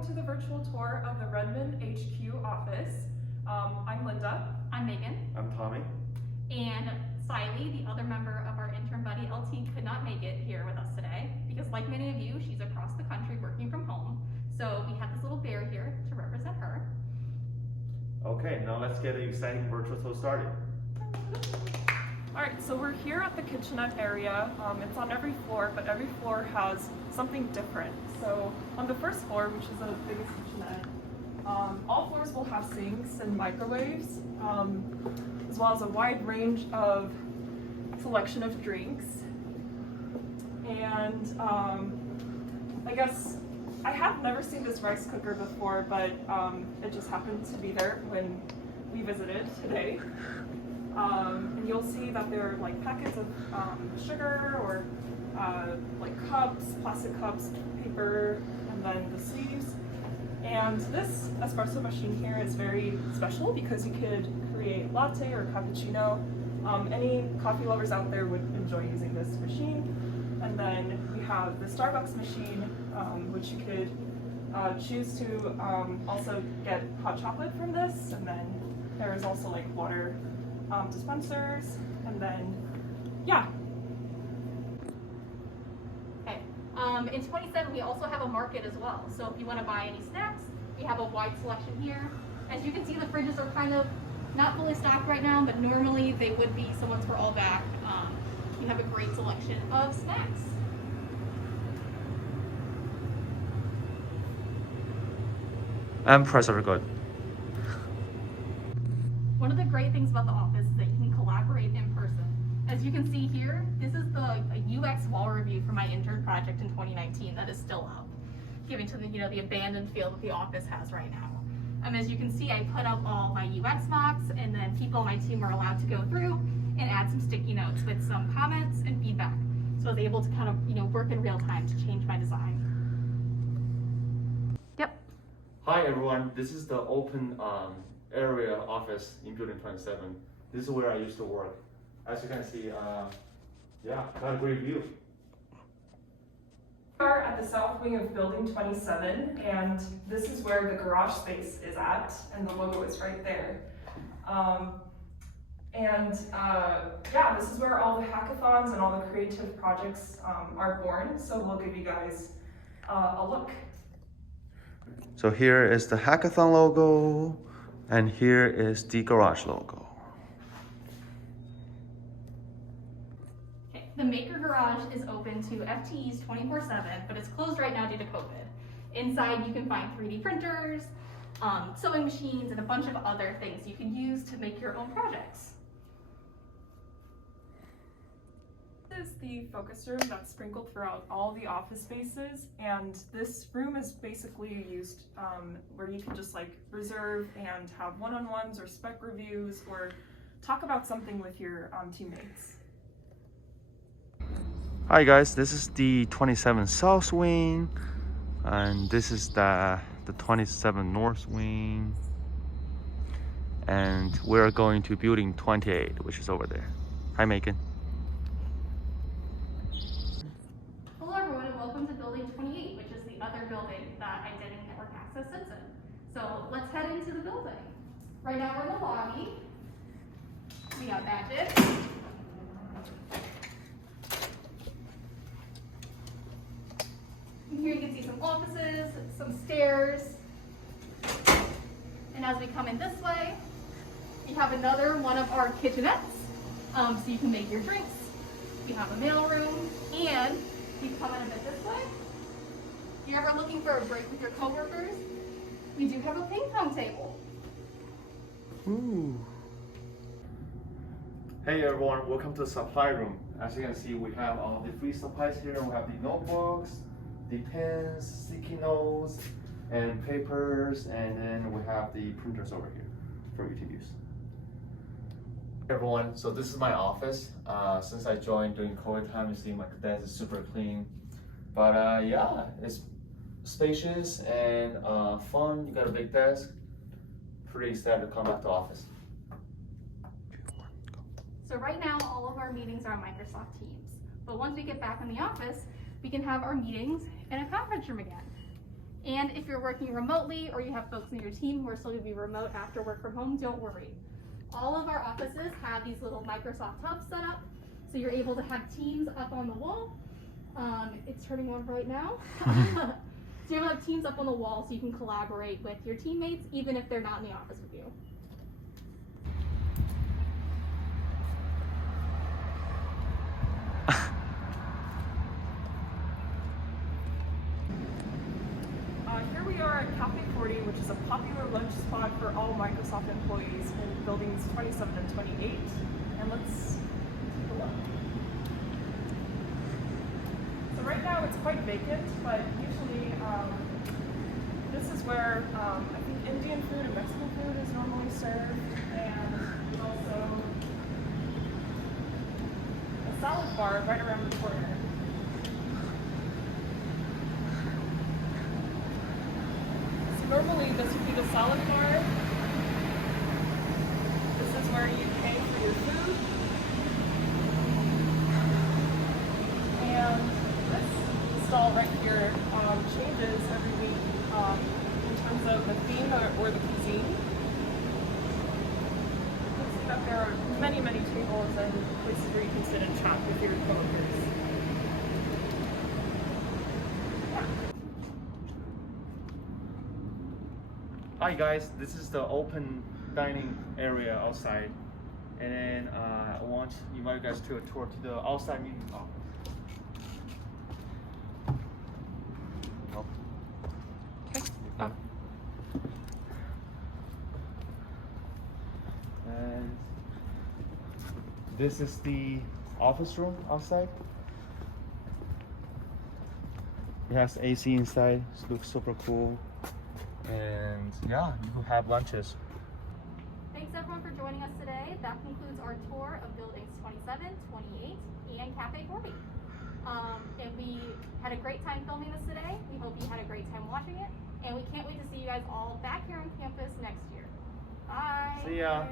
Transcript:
welcome to the virtual tour of the Redmond HQ office. I'm Linda. I'm Megan. I'm Tommy. And Siley, the other member of our intern buddy LT, could not make it here with us today because, like many of you, she's across the country working from home. So we have this little bear here to represent her. Okay, now let's get the exciting virtual tour started. All right, so we're here at the kitchenette area. It's on every floor, but every floor has something different. So on the first floor, which is the biggest kitchenette, all floors will have sinks and microwaves, as well as a wide range of selection of drinks. And I guess I have never seen this rice cooker before, but it just happened to be there when we visited today. And you'll see that there are like packets of sugar or like cups, plastic cups, paper, and then the sleeves. And this espresso machine here is very special because you could create latte or cappuccino. Any coffee lovers out there would enjoy using this machine. And then we have the Starbucks machine, which you could choose to also get hot chocolate from this. And then there is also like water dispensers, and then, yeah. Okay. In 27, we also have a market as well. So if you want to buy any snacks, we have a wide selection here. As you can see, the fridges are kind of not fully stocked right now, but normally they would be, so once we're all back, you have a great selection of snacks. And press record. One of the great things about the office is that you can collaborate in person. As you can see here, this is the UX wall review for my intern project in 2019 that is still up, giving to the the abandoned feel that the office has right now. As you can see, I put up all my UX mocks, and then people on my team are allowed to go through and add some sticky notes with some comments and feedback. So I was able to kind of work in real time to change my design. Yep. Hi everyone, this is the open area office in building 27. This is where I used to work. As you can see, yeah, got a great view. We are at the south wing of building 27, and this is where the garage space is at, and the logo is right there. Yeah, this is where all the hackathons and all the creative projects are born, so we'll give you guys a look. So here is the hackathon logo, and here is the garage logo. Okay. The Maker Garage is open to FTEs 24/7, but it's closed right now due to COVID. Inside you can find 3D printers, sewing machines, and a bunch of other things you can use to make your own projects. This is the focus room that's sprinkled throughout all the office spaces, and this room is basically used where you can just like reserve and have one-on-ones or spec reviews or talk about something with your teammates. Hi guys, this is the 27 South Wing, and this is the 27 North Wing, and we're going to building 28, which is over there. Hi Megan. Hello everyone, and welcome to building 28, which is the other building that Identity Network Access sits in. So let's head into the building. Right now we're in the lobby. We got badges. Here you can see some offices, some stairs. And as we come in this way, we have another one of our kitchenettes, so you can make your drinks. We have a mail room, and if you come in a bit this way, if you're ever looking for a break with your coworkers, we do have a ping pong table. Ooh. Hey everyone, welcome to the supply room. As you can see, we have all the free supplies here. We have the notebooks, the pens, sticky notes, and papers, and then we have the printers over here for you to use. Hey everyone, so this is my office. Since I joined during COVID time, you see my desk is super clean. But yeah, it's spacious and fun. You got a big desk. Pretty excited to come back to office. So right now, all of our meetings are on Microsoft Teams. But once we get back in the office, we can have our meetings in a conference room again. And if you're working remotely or you have folks in your team who are still going to be remote after work from home, don't worry. All of our offices have these little Microsoft hubs set up, so you're able to have Teams up on the wall. It's turning on right now. So you have Teams up on the wall so you can collaborate with your teammates even if they're not in the office with you. Here we are at Cafe 40, which is a popular lunch spot for all Microsoft employees in buildings 27 and 28. And let's take a look. So right now it's quite vacant, but usually this is where I think Indian food and Mexican food is normally served, and there's also a salad bar right around the corner. Normally this would be the salad bar. This is where you pay for your food. And this stall right here changes every week in terms of the theme or the cuisine. You can see that there are many, many tables and places where you can sit and chat with your coworkers. Hi guys, this is the open dining area outside, and then I want to invite you guys to a tour to the outside meeting office. Okay. And this is the office room outside. It has AC inside. It looks super cool. And yeah, you can have lunches. Thanks everyone for joining us today. That concludes our tour of buildings 27, 28, and Cafe 40. And we had a great time filming this today. We hope you had a great time watching it. And we can't wait to see you guys all back here on campus next year. Bye. See ya.